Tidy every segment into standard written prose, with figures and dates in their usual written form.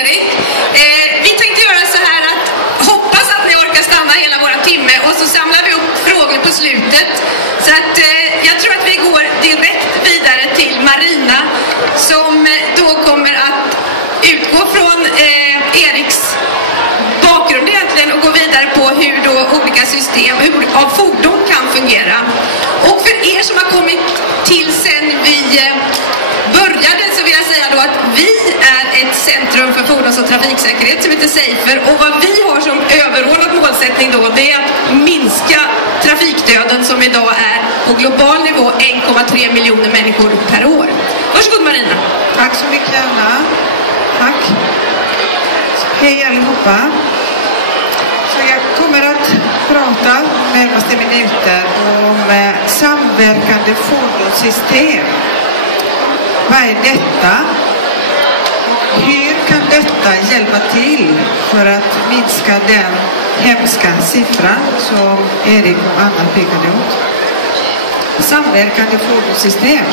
Erik. Vi tänkte göra så här att hoppas att ni orkar stanna hela våra timme och så samlar vi upp frågor på slutet. Så att jag tror att vi går direkt vidare till Marina som då kommer att utgå från Eriks bakgrund egentligen och gå vidare på hur då olika system av fordon kan fungera. Och för er som har kommit till sen vi började så vill jag säga då att vi är ett centrum för fordons- och trafiksäkerhet som heter Safer, och vad vi har som överordnad målsättning då, det är att minska trafikdöden som idag är på global nivå 1,3 miljoner människor per år. Varsågod Marina. Tack så mycket Anna. Tack. Hej allihopa. Så jag kommer att prata närmaste minuter om samverkande fordonssystem. Vad är detta? Hur kan detta hjälpa till för att minska den hemska siffran som Erik och Anna pekade åt? Samverkande fordonssystem.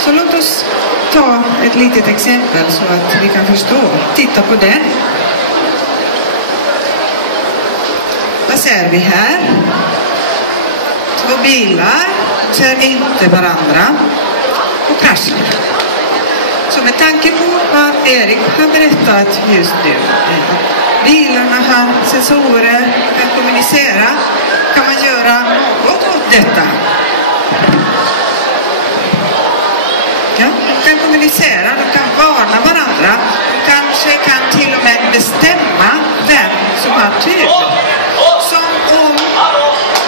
Så låt oss ta ett litet exempel så att vi kan förstå. Titta på den. Vad ser vi här? Två bilar ser inte varandra och kraschar. Så med tanke på vad Erik har berättat just nu, bilarna har sensorer, kan kommunicera, kan man göra något åt detta? Ja, de kan kommunicera, de kan varna varandra, de kanske kan till och med bestämma vem som har tur. Som om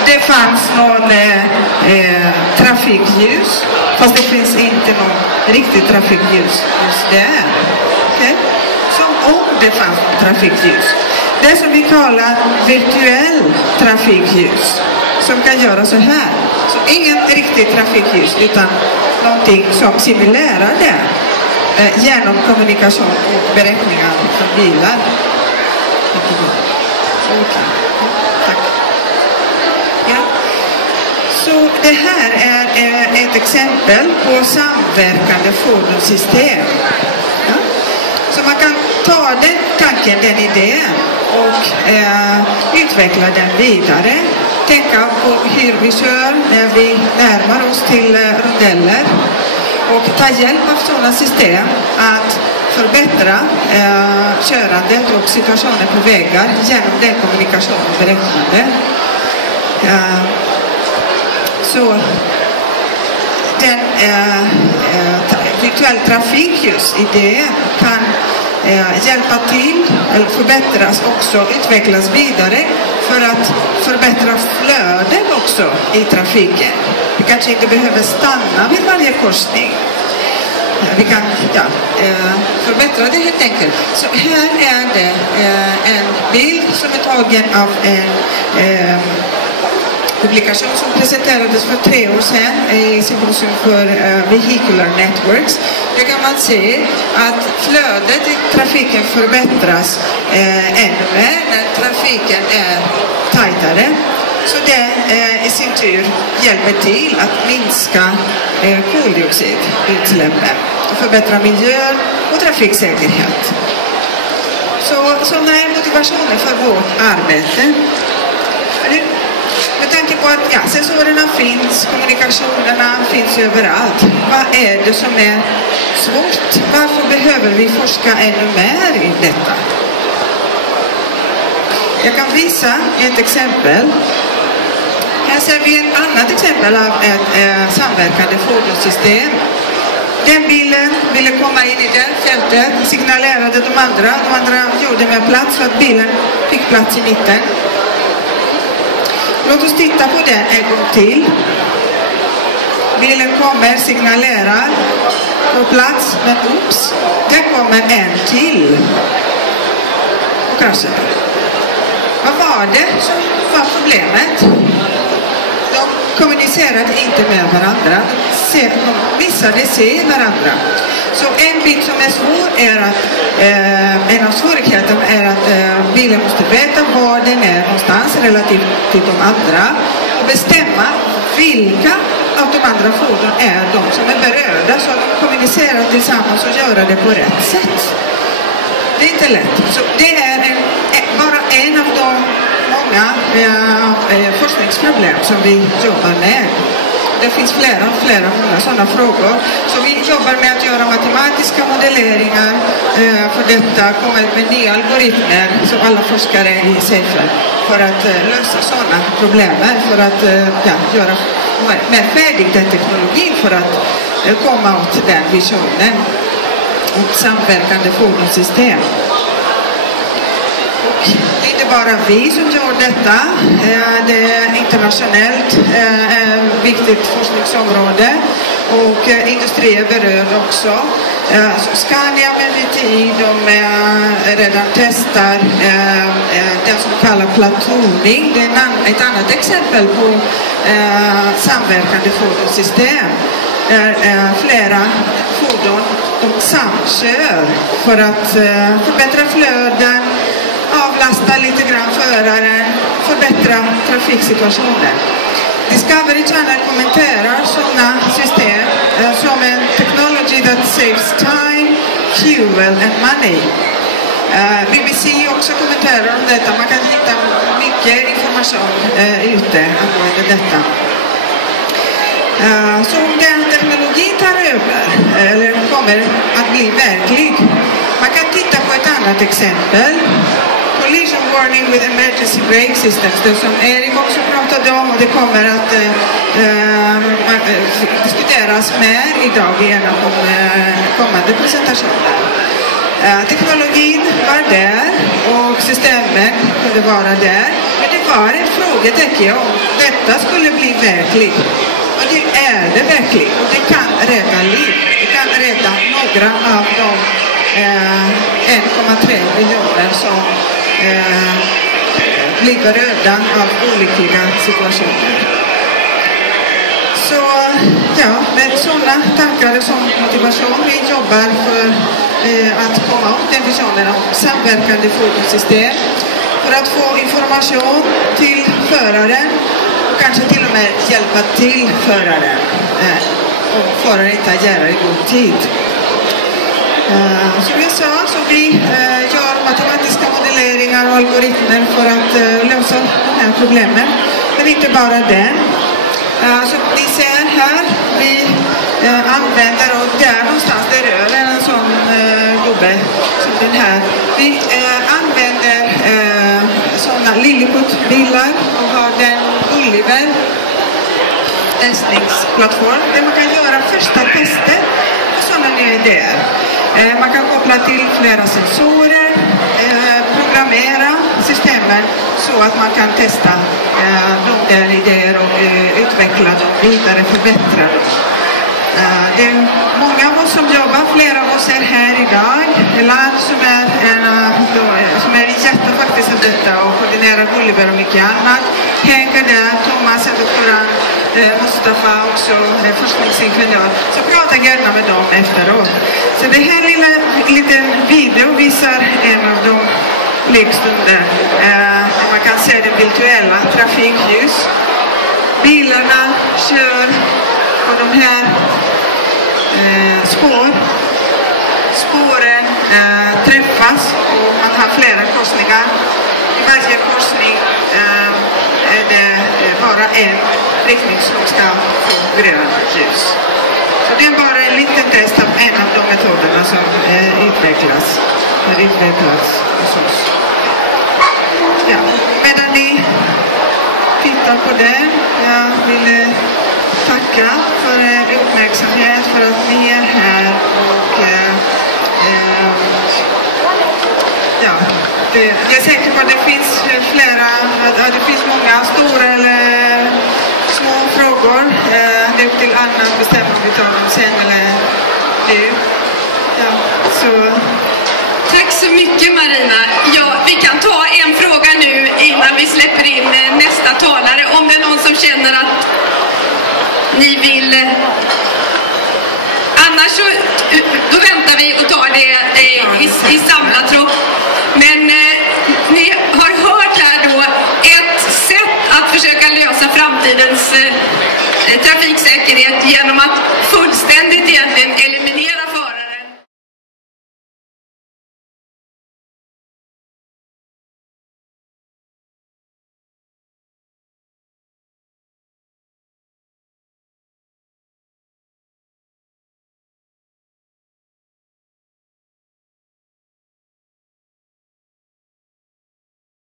det fanns någon trafikljus, fast det finns inte någon riktigt trafikljus just där. Okay? Som om det fanns någon trafikljus. Det som vi kallar virtuell trafikljus, som kan göra så här. Så ingen riktigt trafikljus utan någonting som simulerar det genom kommunikation och beräkningar från bilar. Så, tack. Ja. Så det här är ett exempel på samverkande fordonssystem. Ja. Så man kan ta den tanken, den idén och utveckla den vidare. Tänka på hur vi kör när vi närmar oss till rondeller och ta hjälp av sådana system att förbättra körandet och situationen på vägar genom den kommunikation och beräknande. Så den virtuell trafikljus-idén kan hjälpa till eller förbättras också, utvecklas vidare för att förbättra flödet också i trafiken. Vi kanske inte behöver stanna vid varje korsning. Vi kan förbättra det helt enkelt. Så här är det en bild som är tagen av en publikation som presenterades för 3 år sedan i symposium för Vehicular Networks. Där kan man se att flödet i trafiken förbättras ännu mer när trafiken är tajtare. Så det i sin tur hjälper till att minska koldioxidutsläppen och förbättra miljön och trafiksäkerhet. Så sådana är motivationer för vårt arbete. Med tanke på att sensorerna finns, kommunikationerna finns överallt. Vad är det som är svårt? Varför behöver vi forska ännu mer i detta? Jag kan visa ett exempel. Här ser vi ett annat exempel av ett samverkande fordonssystem. Den bilen ville komma in i det fältet, signalerade de andra gjorde med plats för att bilen fick plats i mitten. Låt oss titta på den en gång till. Bilen kommer, signalerar, på plats, men oops, det kommer en till och kraschar. Vad var det som var problemet? De kommunicerade inte med varandra. De missade se varandra. Så en bit som är svår är att en av svårigheterna är att bilen måste veta var den är någonstans relativt till de andra och bestämma vilka av de andra fordon är de som är berörda så att de kommunicerar tillsammans och gör det på rätt sätt. det är inte lätt. Så det är bara en av de många forskningsproblem som vi jobbar med. Det finns flera många sådana frågor. Så vi jobbar med att göra matematiska modelleringar för detta, komma ut med nya algoritmer som alla forskare är safer för att lösa sådana problem, för att göra mer färdig den teknologin för att komma åt den visionen och samverkande fordonssystem. Det är inte bara vi som gör detta. Det är internationellt viktigt forskningsområde och industrier berör också. Så Scania med VTI, de redan testar det som kallas platooning. Det är ett annat exempel på samverkande fordonssystem. Flera fordon de samkör för att förbättra flöden, avlasta lite grann föraren, förbättra trafiksituationen. Discovery Channel kommenterar sådana system som en technology that saves time, fuel and money. BBC också kommenterar om detta. Man kan hitta mycket information ute angående detta. Så om den teknologin tar över eller kommer att bli verklig. Man kan titta på ett annat exempel. Collision warning with emergency brake systems. Det som Erik också pratade om, och det kommer att diskuteras mer idag i en av de kommande presentationerna. Teknologin var där och systemen kunde vara där. Men det var ett frågetecken om detta skulle bli verkligt. Och det är det verkligt. Och det kan rädda liv. Det kan rädda några av de 1,3 miljoner som blir berörda av olyckliga situationer. Så med sådana tankar som motivation vi jobbar för att komma åt den visionen om samverkande fordonssystem, för att få information till föraren och kanske till och med hjälpa till föraren om föraren inte agerar i god tid. Som jag sa, så vi gör matematiska modelleringar och algoritmer för att lösa de här problemen. Men inte bara den. Som ni ser här, vi använder, och där någonstans det rör en sån gubbe som den här. Vi använder sådana Lilliput-bilar och har den Gulliver testningsplattform där man kan göra första tester på sådana nya idéer. Man kan koppla till flera sensorer, programmera systemen så att man kan testa de där idéer och utveckla dem vidare, förbättra dem. Det är många av oss som jobbar, flera av oss är här idag. Elan som är i hjärtat faktiskt av detta och koordinerar Gulliver och mycket annat. Henke där, Thomas är doktorand, Mustafa också forskningsingenjör. Så prata gärna med dem efteråt. Så det här liten video visar en av de lekstunder. Man kan se det virtuella trafikljus. Bilarna kör på de här spåren träffas och man har flera korsningar. I varje korsning är det bara en riktning som ska få grönt ljus. Så det är bara en liten test av en av de metoderna som utvecklas hos oss. Ja, medan ni tittar på det, jag vill tacka för uppmärksamhet, för att ni är här och jag är säker på att det finns det finns många stora eller små frågor. Det är upp till Anna att bestämma om vi tar dem sen eller nu. Ja, så. Tack så mycket Marina. Ja, vi kan ta en fråga nu innan vi släpper in nästa talare. Om det är någon som känner att ni vill. Annars så då väntar vi och tar det i samlad trupp. Men ni har hört här då ett sätt att försöka lösa framtidens trafiksäkerhet genom att fullständigt